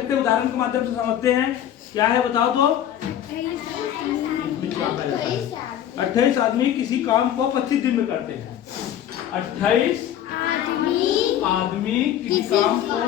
देखते हैं, उदाहरण के माध्यम से समझते हैं क्या है, बताओ तो। 28 आदमी किसी काम को 25 दिन में करते हैं। 28 आदमी किसी काम को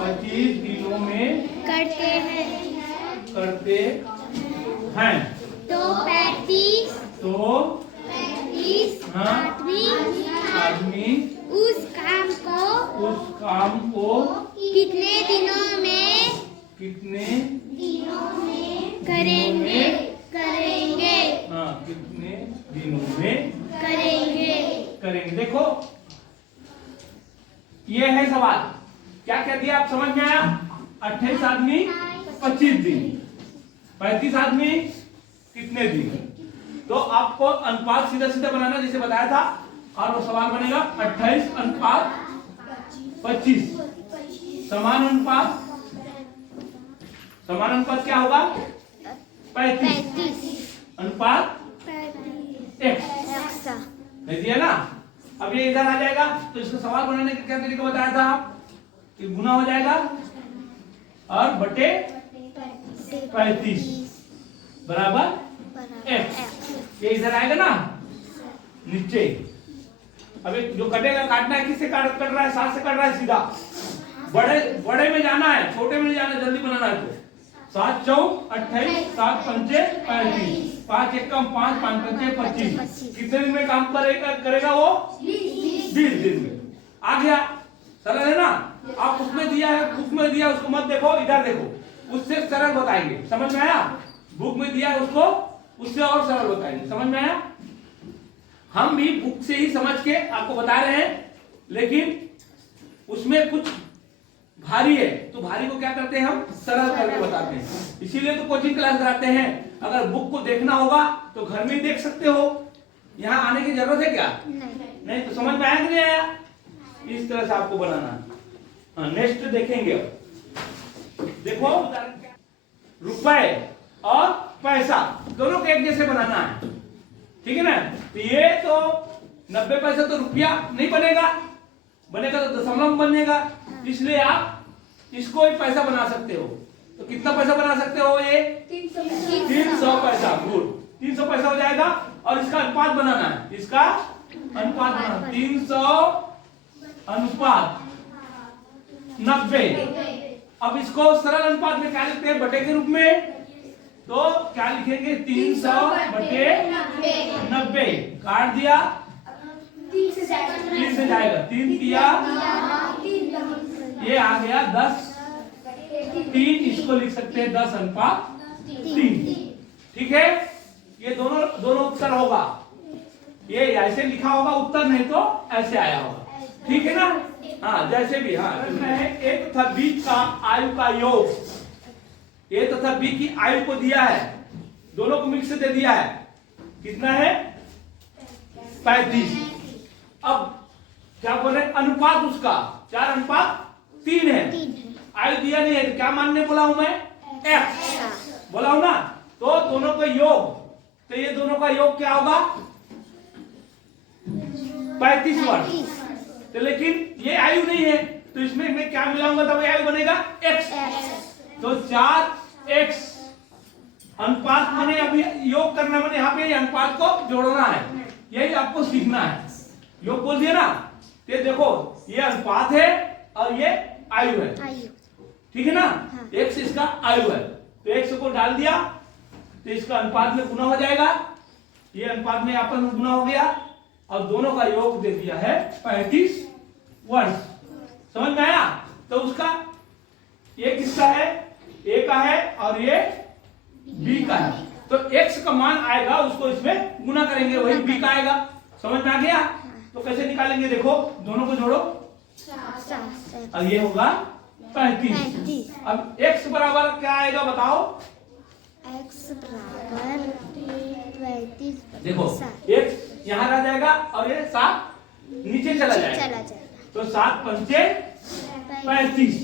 25 दिनों में करते हैं। तो 35 आदमी उस काम को कितने दिनों में करेंगे? हाँ, कितने दिनों में करेंगे। देखो ये है सवाल, क्या क्या दिया आप समझ में आया? 28 आदमी 25 दिन, 35 आदमी कितने दिन। तो आपको अनुपात सीधा सीधा बनाना जैसे बताया था, और वो सवाल बनेगा 28 अनुपात 25 समान अनुपात क्या होगा? 35 अनुपात x नहीं दिया ना। अब ये इधर आ जाएगा, तो इसका सवाल बनाने का क्या तरीका बताया था आप, कि गुना हो जाएगा और बटे 35 बराबर x। ये इधर आएगा ना नीचे। अभी जो कटेगा काटना है, किससे कट रहा है? 7 से कट रहा है सीधा। बड़े में जाना है, छोटे में नहीं जाना है, जल्दी बनाना है। तो 7 चौक 28, 7 पंचे 35, 5 एकम 5, 5 पंचे 25। कितने दिन में काम करेगा वो? 20 दिन में। आ गया, सरल है ना। आप उसमें दिया है, बुक में दिया, उसको मत देखो, इधर देखो, उससे सरल बताएंगे। समझ में आया? बुक में दिया है उसको, उससे और सरल बताएंगे। समझ में आया? हम भी बुक से ही समझ के आपको बता रहे हैं, लेकिन उसमें कुछ भारी है, तो भारी को क्या करते हैं हम? सरल करके बताते हैं। इसीलिए तो कोचिंग क्लास कराते हैं। अगर बुक को देखना होगा तो घर में ही देख सकते हो, यहाँ आने की जरूरत है क्या? नहीं। तो समझ में आया कि नहीं आया? इस तरह से आपको बनाना है। नेक्स्ट देखेंगे। देखो रुपए और पैसा दोनों को एक जैसे बनाना है, ठीक है ना। तो ये तो 90 पैसा तो रुपया नहीं बनेगा तो दशमलव बनेगा, इसलिए आप इसको ही पैसा बना सकते हो। तो कितना पैसा बना सकते हो? ये 300 पैसा। गुड, 300 पैसा हो जाएगा। और इसका अनुपात बनाना है, इसका अनुपात बनाना 300 अनुपात 90। अब इसको सरल अनुपात में क्या लिखते हैं? बटे के रूप में। तो क्या लिखेंगे? 300 बटे 90। काट दिया, 3 से जाएगा, 3 किया, ये आ गया 10, 3। इसको लिख सकते हैं 10 अनुपात 3। ठीक है, ये दोनों उत्तर होगा। ये ऐसे लिखा होगा उत्तर, नहीं तो ऐसे आया होगा। ठीक है ना। हाँ, जैसे भी। हाँ, ए तथा बी का आयु का योग, ए तथा बी की आयु को दिया है, दोनों को मिक्स दे दिया है। कितना है? 35। अब क्या बोल रहे? अनुपात उसका 4 अनुपात 3 है। आयु दिया नहीं है, तो क्या मानने बोला हूं मैं? x बोला हूं ना। तो दोनों का योग, तो ये दोनों का योग क्या होगा? 35 वर्ष। तो लेकिन ये आयु नहीं है, तो इसमें मैं क्या मिलाऊंगा तब आयु बनेगा? x। तो 4x अनुपात माने अभी योग करना, माने यहाँ पे अनुपात को जोड़ना है, यही आपको सीखना है। योग बोल दिया ना। ये देखो, ये अनुपात है और ये आयु है, ठीक है ना। x इसका आयु है, तो x को डाल दिया, तो इसका अनुपात में गुना हो जाएगा। ये अनुपात में आपस में गुना हो गया, और दोनों का योग दे दिया है 35 वर्ष। समझ में आया? तो उसका ये किसका है? a का है और ये b का है। तो x का मान आएगा, उसको इसमें गुना करेंगे, वही b का आएगा। समझ में आ गया? तो कैसे निकालेंगे? देखो, दोनों को जोड़ो और ये होगा 35। अब x बराबर क्या आएगा बताओ? x बराबर 35। देखो, x यहाँ रह जाएगा और ये 7 नीचे चला जाएगा। तो 7 पंचे 35।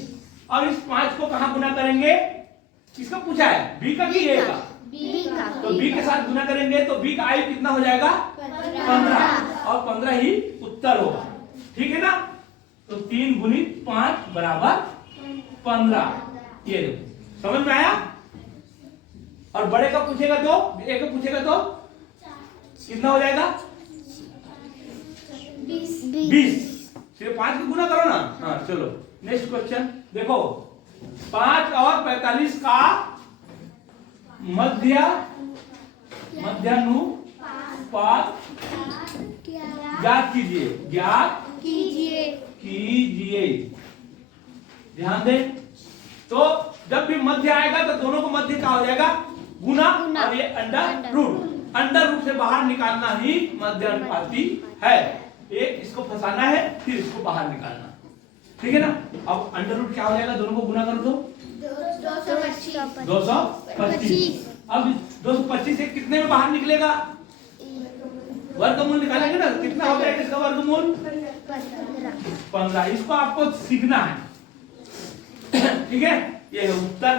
और इस 5 को कहाँ गुना करेंगे? किसका पूछा है? b का कि a का? तो b के साथ गुना करेंगे, तो b का आयु कितना हो जाएगा? 15। और 15 ही उत्तर होगा। ठीक है ना। तो 3 गुणित 5 बराबर 15। ये देखो समझ में आया। और बड़े का पूछेगा तो, एक का पूछेगा तो कितना हो जाएगा? 20। सिर्फ 5 को गुना करो ना। हाँ चलो नेक्स्ट क्वेश्चन देखो। 5 और 45 का मध्यानुपात ज्ञात कीजिए। ज्ञात कीजिए। ध्यान दें। तो जब भी मध्य आएगा तो दोनों को मध्य का हो जाएगा गुना, और ये अंडर रूट। अंडर रूट से बाहर निकालना ही मध्यानुपाती है। एक इसको फंसाना है, फिर इसको बाहर निकालना, ठीक है ना। अब अंडर रूट क्या हो जाएगा? दोनों को गुना कर दो, 225। अब 225 से कितने में बाहर निकलेगा? वर्गमूल निकालेंगे ना। कितना हो जाएगा इसका वर्गमूल? 15। इसको आपको सीखना है, ठीक है। ये है उत्तर।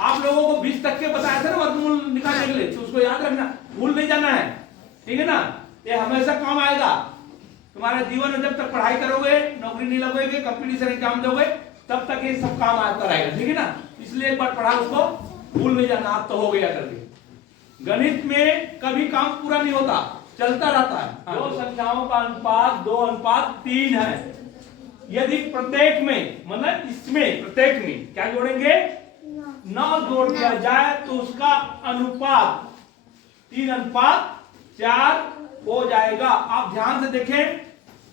आप लोगों को 20 तक के बताया था ना वर्गमूल निकालने के लिए, तो उसको याद रखना, भूल नहीं जाना है, ठीक है ना। ये हमेशा काम आएगा तुम्हारे जीवन में। जब तक पढ़ाई करोगे, नौकरी नहीं लगोगे, कंपटीशन एग्जाम दोगे, तब तक ये सब काम आता रहेगा, ठीक है ना। इसलिए एक बार पढ़ा उसको भूल नहीं जाना। आप तो हो गया करके। गणित में कभी काम पूरा नहीं होता, चलता रहता है। दो संख्याओं का अनुपात 2:3 है। यदि प्रत्येक में, मतलब इसमें प्रत्येक में क्या जोड़ेंगे? 9 जोड़ दिया जाए तो उसका अनुपात 3:4 हो जाएगा। आप ध्यान से देखें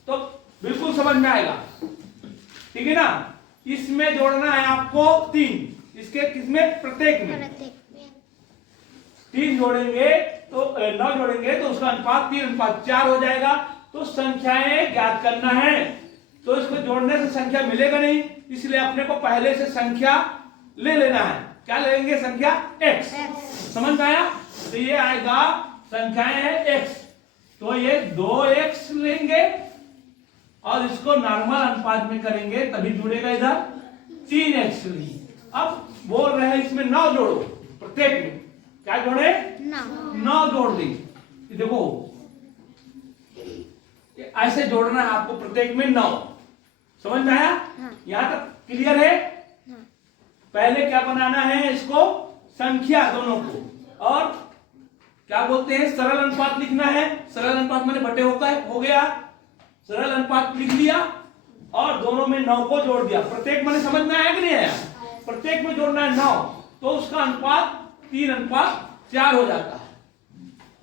तो बिल्कुल समझ में आएगा, ठीक है ना। इसमें जोड़ना है आपको 3, इसके किसमें? प्रत्येक में 3 जोड़ेंगे तो 9 जोड़ेंगे तो उसका अनुपात 3:4 हो जाएगा। तो संख्याएं ज्ञात करना है, तो इसको जोड़ने से संख्या मिलेगा नहीं, इसलिए अपने को पहले से संख्या ले लेना है। क्या लेंगे? संख्या x। समझ में आया। तो ये आएगा, संख्याएं है x, तो ये 2x लेंगे और इसको नॉर्मल अनुपात में करेंगे तभी जुड़ेगा। इधर 3x लेंगे। अब बोल रहे हैं इसमें 9 जोड़ो, प्रत्येक में क्या जोड़े? 9 जोड़ देंगे। देखो ऐसे जोड़ना है आपको, प्रत्येक में 9। समझ में आया? यहां तक क्लियर है? पहले क्या बनाना है? इसको संख्या दोनों को, और क्या बोलते हैं? सरल अनुपात लिखना है। सरल अनुपात मैंने बटे हो गया, सरल अनुपात लिख लिया और दोनों में 9 को जोड़ दिया। प्रत्येक मैंने समझ में आया कि नहीं आया? प्रत्येक में जोड़ना है 9, तो उसका अनुपात 3:4 हो जाता है।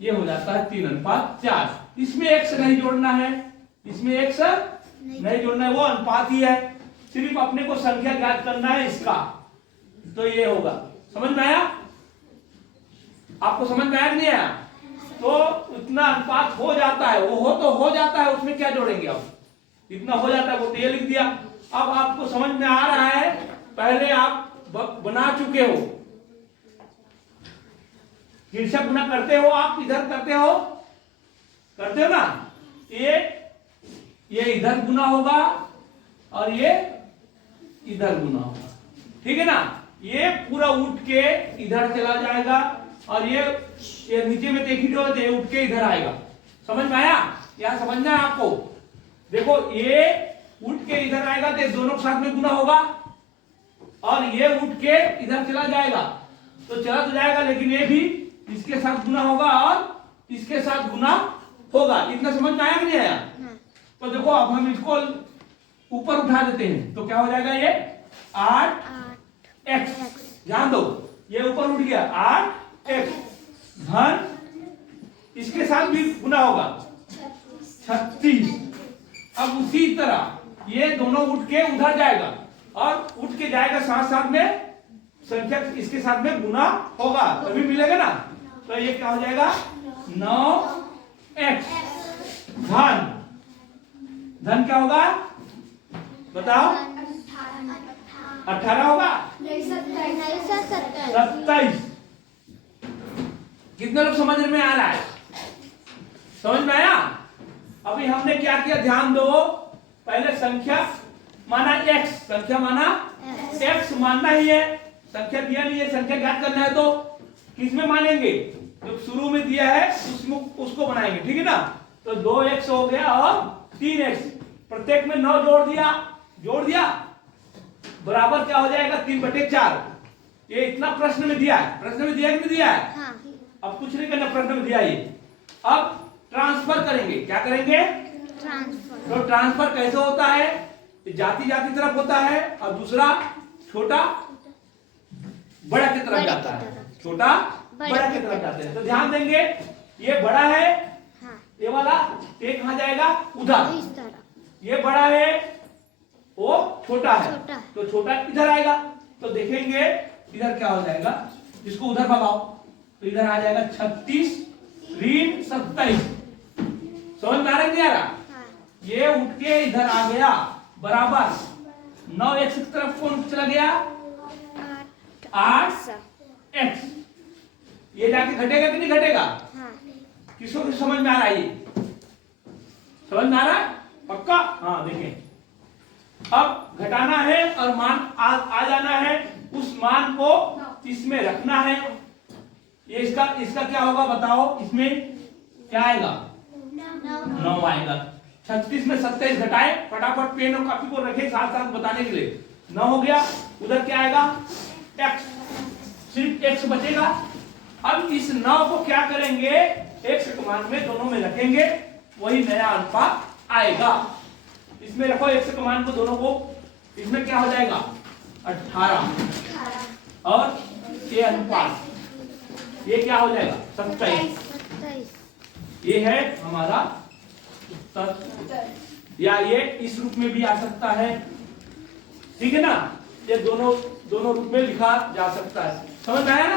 ये हो जाता है 3:4। इसमें x नहीं जोड़ना है, इसमें x नहीं जोड़ना है, वो अनुपात ही है। सिर्फ अपने को संख्या ज्ञात करना है इसका, तो ये होगा। समझ में आया? आपको समझ में आया कि नहीं आया? तो इतना अनुपात हो जाता है, वो तो हो जाता है, उसमें क्या जोड़ेंगे? अब इतना हो जाता है, वो तो ये लिख दिया। अब आपको समझ में आ रहा है, पहले आप बना चुके हो। शीर्षक गुना करते हो, आप इधर करते हो ना। ये इधर गुना होगा और ये इधर गुना होगा, ठीक है ना। ये पूरा उठ के इधर चला जाएगा और ये नीचे में देखी जो है उठ के इधर आएगा। समझ में आया? यहां समझना है आपको। देखो ये उठ के इधर आएगा तो दोनों के साथ में गुना होगा, और ये उठ के इधर चला जाएगा तो चला तो जाएगा, लेकिन ये भी इसके साथ गुना होगा और इसके साथ गुना होगा। इतना समझ में आया कि नहीं आया? तो देखो अब हम इसको ऊपर उठा देते हैं तो क्या हो जाएगा? ये 8x। ध्यान दो, ये ऊपर उठ गया 8x, धन इसके साथ भी गुना होगा 36। अब उसी तरह ये दोनों उठ के उधर जाएगा और उठ के जाएगा, साथ साथ में संख्या इसके साथ में गुना होगा, तभी मिलेगा ना। तो ये क्या हो जाएगा? 9x, धन क्या होगा? बताओ। 18 होगा? 27। कितने लोग समझ में आ रहा है? समझ में आया? अभी हमने क्या किया, ध्यान दो। पहले संख्या माना x, संख्या माना x मानना ही है, संख्या दिया नहीं है, संख्या ज्ञात करना है तो किसमें मानेंगे? जो शुरू में दिया है उसमें उसको बनाएंगे, ठीक है ना। तो 2x हो गया और 3x, प्रत्येक में 9 जोड़ दिया बराबर क्या हो जाएगा 3/4। ये इतना प्रश्न में दिया है, प्रश्न में दिया कि नहीं दिया है? हाँ। अब कुछ नहीं करना, प्रश्न में दिया ये। अब ट्रांसफर करेंगे, क्या करेंगे? ट्रांसफर। तो ट्रांसफर कैसे होता है? जाती तरफ होता है और दूसरा छोटा बड़ा की तरफ जाता है, छोटा बड़ा की तरफ जाते हैं। तो ध्यान देंगे, ये बड़ा है, हाँ। ये वाला ये कहाँ जाएगा? उधर। इस तरह। ये बड़ा है, वो छोटा है, छोटा। तो छोटा इधर आएगा। तो देखेंगे इधर क्या हो जाएगा, इसको उधर भगाओ तो इधर आ जाएगा 36 ऋण 27। समझ में आ रहा है? नहीं आ रहा? हाँ। ये उठ के इधर आ गया बराबर 9x की तरफ कौन चला गया? 8x। ये जाके घटेगा कि नहीं घटेगा? हाँ। किसको कुछ समझ में आ रहा है? ये समझ में आ रहा है पक्का? हाँ देखें, अब घटाना है और मान आ जाना है, उस मान को इसमें रखना है। ये इसका क्या होगा बताओ? इसमें क्या आएगा? 9 आएगा। 36 में 27 घटाए, फटाफट पेन और कॉपी को रखे साथ साथ बताने के लिए। 9 हो गया, उधर क्या आएगा? x, सिर्फ x बचेगा। अब इस 9 को क्या करेंगे? x के मान में दोनों में रखेंगे, वही नया अनुपात आएगा। इसमें रखो x के मान को दोनों को, इसमें क्या हो जाएगा? 18 और ये अनुपात ये क्या हो जाएगा? 27। ये है हमारा उत्तर, या ये इस रूप में भी आ सकता है, ठीक है ना? ये दोनों रूप में लिखा जा सकता है। समझ में आया ना?